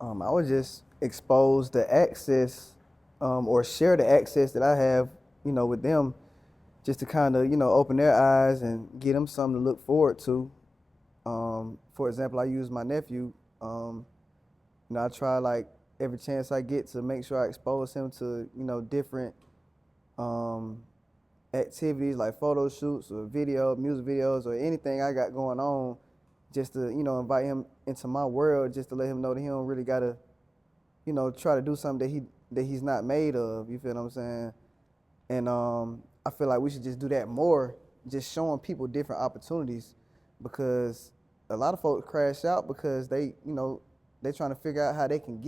I would just expose the access, or share the access that I have, with them, just to kind of, open their eyes and get them something to look forward to. For example, I use my nephew. I try like every chance I get to make sure I expose him to, different um, activities like photo shoots or music videos or anything I got going on, just to, invite him into my world, just to let him know that he don't really gotta, try to do something that he's not made of. You feel what I'm saying? And I feel like we should just do that more, just showing people different opportunities, because a lot of folks crash out because they trying to figure out how they can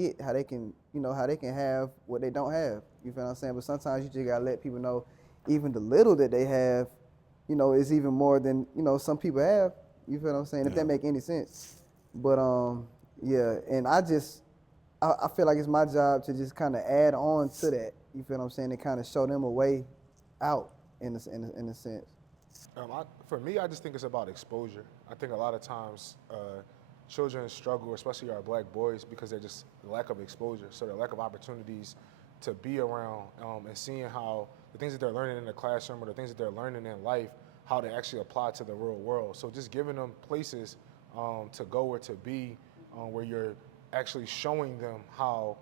have what they don't have. You feel what I'm saying? But sometimes you just gotta let people know, even the little that they have, is even more than some people have. You feel what I'm saying? If that make any sense. But yeah, and I feel like it's my job to just kind of add on to that. You feel what I'm saying? And kind of show them a way out in a sense. For me, I just think it's about exposure. I think a lot of times children struggle, especially our black boys, because they're just lack of exposure. So the lack of opportunities to be around and seeing how the things that they're learning in the classroom or the things that they're learning in life, how they actually apply to the real world. So just giving them places to go or to be where you're actually showing them how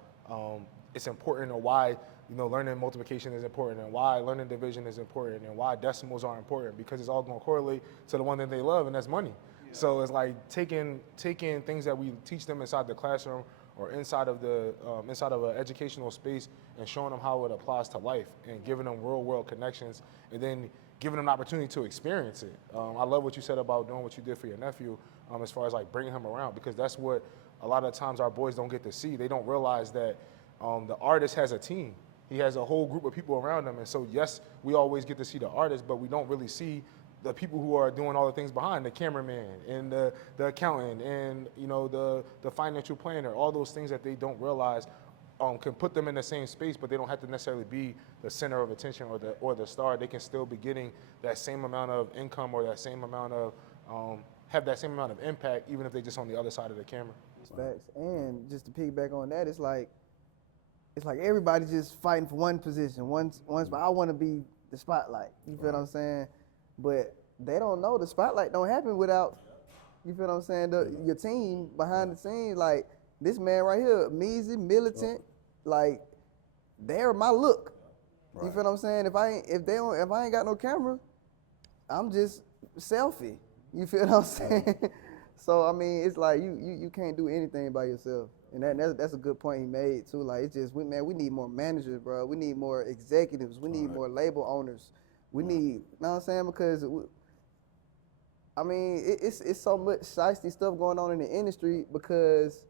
it's important, or why learning multiplication is important, and why learning division is important, and why decimals are important, because it's all going to correlate to the one that they love, and that's money. So it's like taking things that we teach them inside the classroom or inside of an educational space, and showing them how it applies to life, and giving them real world connections, and then giving them an opportunity to experience it. I love what you said about doing what you did for your nephew, as far as like bringing him around, because that's what a lot of times our boys don't get to see. They don't realize that the artist has a team. He has a whole group of people around him. And so, yes, we always get to see the artist, but we don't really see the people who are doing all the things behind, the cameraman and the accountant and, the financial planner, all those things that they don't realize can put them in the same space, but they don't have to necessarily be the center of attention or the star. They can still be getting that same amount of income, or that same amount of, have that same amount of impact, even if they're just on the other side of the camera. Facts. And just to piggyback on that, it's like everybody just fighting for one position, one spot. I want to be the spotlight. You feel what I'm saying? But they don't know the spotlight don't happen without, you feel what I'm saying, your team behind the scenes. Like this man right here, Measy, Militant, like they're my look. You feel what I'm saying? If I ain't got no camera, I'm just selfie. You feel what I'm saying? So I mean, it's like you can't do anything by yourself, and that's a good point he made too. Like it's just we need more managers, bro. We need more executives. We need more label owners. We need, you know what I'm saying? Because it's so much shiesty stuff going on in the industry because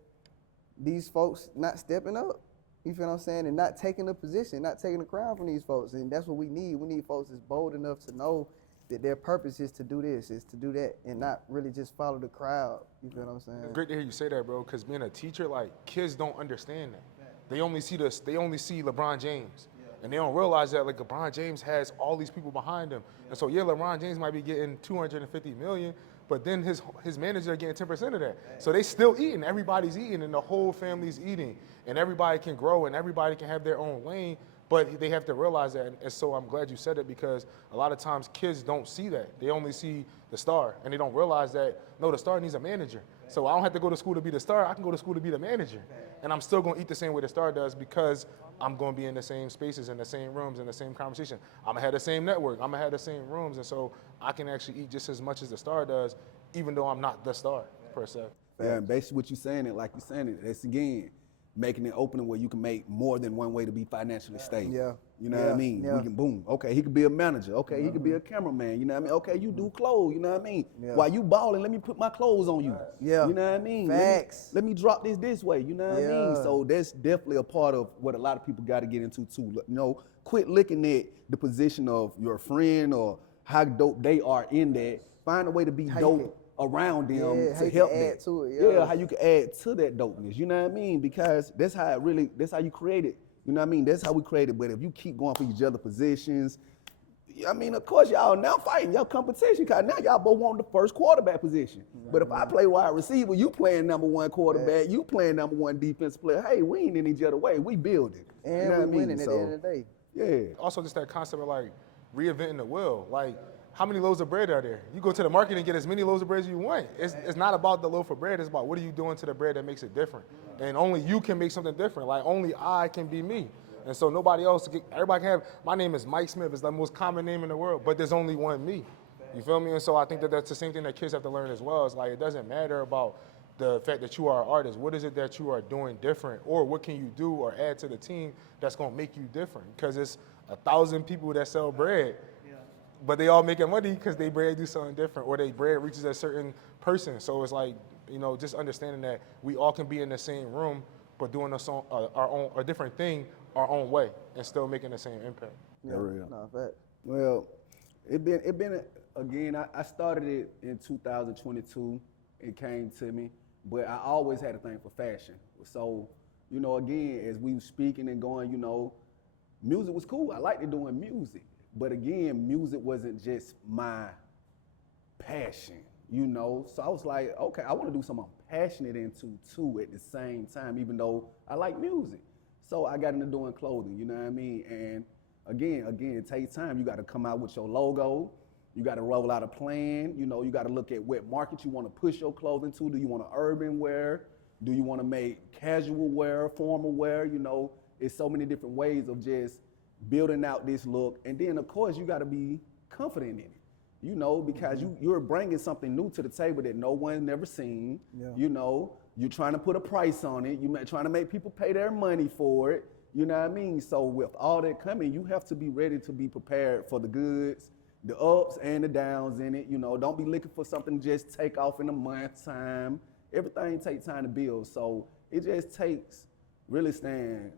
these folks not stepping up. You feel what I'm saying? And not taking a position, not taking the crown from these folks, and that's what we need. We need folks that's bold enough to know that their purpose is to do this, is to do that, and not really just follow the crowd. You feel what I'm saying? It's great to hear you say that, bro, because being a teacher, like, kids don't understand that. They only see LeBron James. And they don't realize that, like, LeBron James has all these people behind him. And so, yeah, LeBron James might be getting $250 million, but then his manager are getting 10% of that. So they still eating. Everybody's eating, and the whole family's eating. And everybody can grow, and everybody can have their own lane. But they have to realize that, and so I'm glad you said it, because a lot of times kids don't see that. They only see the star, and they don't realize that, no, the star needs a manager. So I don't have to go to school to be the star. I can go to school to be the manager. And I'm still going to eat the same way the star does, because I'm going to be in the same spaces, in the same rooms, in the same conversation. I'm going to have the same network. I'm going to have the same rooms. And so I can actually eat just as much as the star does, even though I'm not the star, per se. Yeah, and basically what you're saying, like you're saying it, it's again, making it opening where you can make more than one way to be financially stable. Yeah. You know what I mean? Yeah. We can boom. Okay, he could be a manager. Okay, he could be a cameraman. You know what I mean? Okay, you do clothes. You know what I mean? Yeah. While you balling, let me put my clothes on you. Yeah. You know what I mean? Facts. Let me drop this way. You know what I mean? So that's definitely a part of what a lot of people got to get into too. You know, quit looking at the position of your friend or how dope they are in that. Find a way to be dope around them to help them. Add to it, how you can add to that dopeness. You know what I mean? Because that's how you create it. You know what I mean? That's how we create it. But if you keep going for each other positions, I mean, of course, y'all now fighting y'all competition because now y'all both want the first quarterback position. But if I play wide receiver, you playing number one quarterback, you playing number one defensive player. Hey, we ain't in each other way. We building. And you know we what I mean? winning at the end of the day. Yeah. Also, just that concept of like reinventing the wheel. Like, how many loaves of bread are there? You go to the market and get as many loaves of bread as you want. It's not about the loaf of bread. It's about what are you doing to the bread that makes it different. And only you can make something different. Like, only I can be me. And so nobody else, everybody can have, my name is Mike Smith. It's the most common name in the world, but there's only one me. You feel me? And so I think that that's the same thing that kids have to learn as well. It's like, it doesn't matter about the fact that you are an artist. What is it that you are doing different? Or what can you do or add to the team that's going to make you different? Because it's 1,000 people that sell bread, but they all making money because they bread do something different, or they bread reaches a certain person. So it's like, you know, just understanding that we all can be in the same room, but doing our own, a different thing our own way, and still making the same impact. Yeah, real. no, fact. Well, it been again. I started it in 2022. It came to me, but I always had a thing for fashion. So, you know, again, as we were speaking and going, you know, music was cool. I liked doing music, but again, music wasn't just my passion, you know. So I was like, okay, I want to do something I'm passionate into too at the same time, even though I like music. So I got into doing clothing, you know what I mean? And again, it takes time. You got to come out with your logo. You got to roll out a plan. You know, you got to look at what market you want to push your clothing to. Do you want to urban wear? Do you want to make casual wear, formal wear? You know, it's so many different ways of just building out this look. And then, of course, you got to be confident in it, you know, because you're bringing something new to the table that no one's never seen, you know. You're trying to put a price on it. You're trying to make people pay their money for it. You know what I mean? So with all that coming, you have to be ready to be prepared for the goods, the ups and the downs in it. You know, don't be looking for something to just take off in a month's time. Everything takes time to build. So it just takes really staying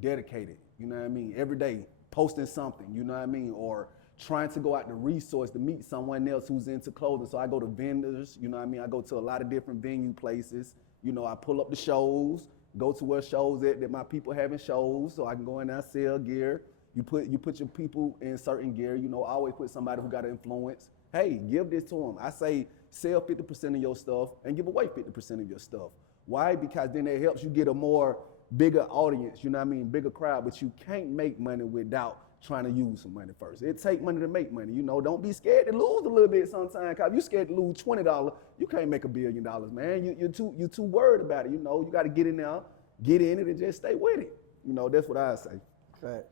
dedicated, you know what I mean? Every day, posting something, you know what I mean? Or trying to go out to resource to meet someone else who's into clothing. So I go to vendors, you know what I mean? I go to a lot of different venue places. You know, I pull up the shows, go to where shows at that my people having shows, so I can go in there and sell gear. You put your people in certain gear. You know, I always put somebody who got an influence. Hey, give this to them. I say sell 50% of your stuff and give away 50% of your stuff. Why? Because then it helps you get a bigger audience, you know what I mean, bigger crowd, but you can't make money without trying to use some money first. It take money to make money, you know. Don't be scared to lose a little bit sometimes. Cause if you scared to lose $20, you can't make $1 billion, man. You're too worried about it, you know. You got to get in there, get in it, and just stay with it. You know, that's what I say. Fact.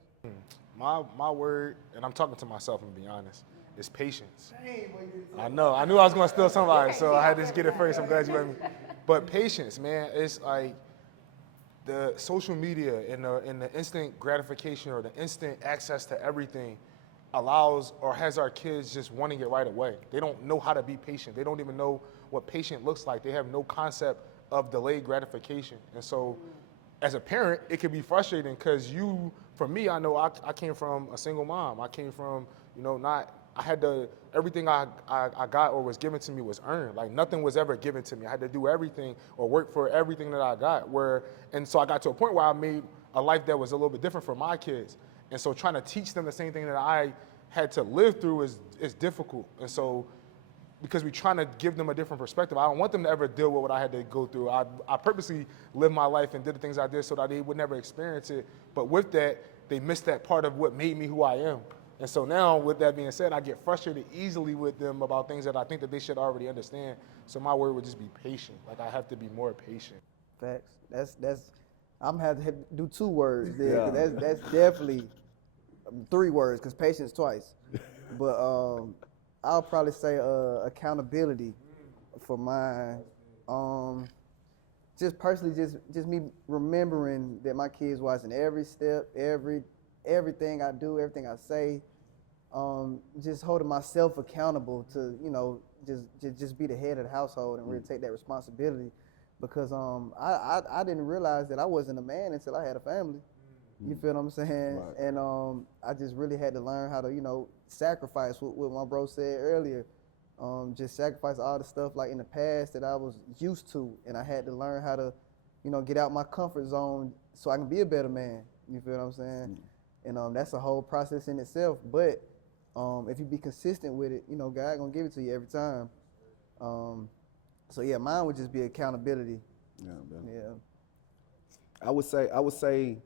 My word, and I'm talking to myself and be honest, is patience. I know. I knew I was going to steal somebody, so I had to just get it first. I'm glad you let me. But patience, man, it's like the social media and the instant gratification or the instant access to everything allows or has our kids just wanting it right away. They don't know how to be patient. They don't even know what patient looks like. They have no concept of delayed gratification. And so as a parent, it can be frustrating because for me, I know I came from a single mom. I came from, you know, everything I got or was given to me was earned. Like nothing was ever given to me. I had to do everything or work for everything that I got. And so I got to a point where I made a life that was a little bit different for my kids. And so trying to teach them the same thing that I had to live through is difficult. And so because we're trying to give them a different perspective, I don't want them to ever deal with what I had to go through. I purposely lived my life and did the things I did so that they would never experience it. But with that, they missed that part of what made me who I am. And so now, with that being said, I get frustrated easily with them about things that I think that they should already understand. So my word would just be patient. Like I have to be more patient. Facts. I'm gonna have to do 2 words there. 'Cause that's definitely 3 words. Cause patience twice. But I'll probably say accountability for mine. Just personally, just me remembering that my kids watching every step, everything I do, everything I say. Just holding myself accountable to, you know, just be the head of the household and really take that responsibility, because I didn't realize that I wasn't a man until I had a family. You feel what I'm saying? Right. And I just really had to learn how to, you know, sacrifice what my bro said earlier. Just sacrifice all the stuff like in the past that I was used to, and I had to learn how to, you know, get out my comfort zone so I can be a better man. You feel what I'm saying? And that's a whole process in itself. But If you be consistent with it, you know, God gonna give it to you every time. So yeah, mine would just be accountability. Yeah, man. Yeah. I would say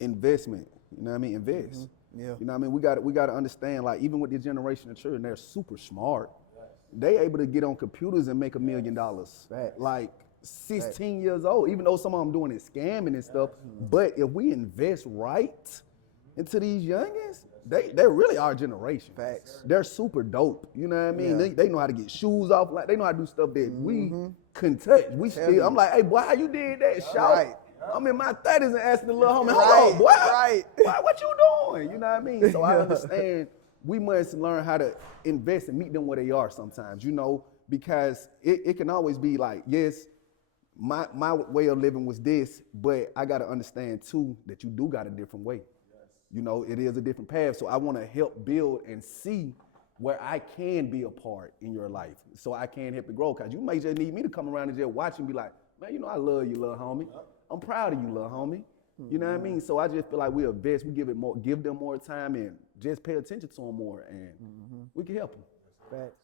investment. You know what I mean? Invest. Yeah. You know what I mean? We got to understand, like, even with this generation of children, they're super smart. They able to get on computers and make $1 million. Facts. Like 16 years old, even though some of them doing it scamming and stuff. But if we invest right into these youngins, they really our generation. Facts. They're super dope. You know what I mean? Yeah. They know how to get shoes off. Like, they know how to do stuff that we couldn't touch. We still, I'm like, hey, boy, how you did that, shout? Right. I'm in my 30s and asking the little homie, hold Right, on, boy. right. Boy, what you doing? You know what I mean? So I understand we must learn how to invest and meet them where they are sometimes, you know, because it can always be like, yes, my way of living was this, but I got to understand too that you do got a different way. You know, it is a different path. So I want to help build and see where I can be a part in your life so I can help it grow. Because you may just need me to come around and just watch and be like, man, you know, I love you, little homie. I'm proud of you, little homie. You know what I mean? So I just feel like we invest, we give them more time and just pay attention to them more, and we can help them. Facts.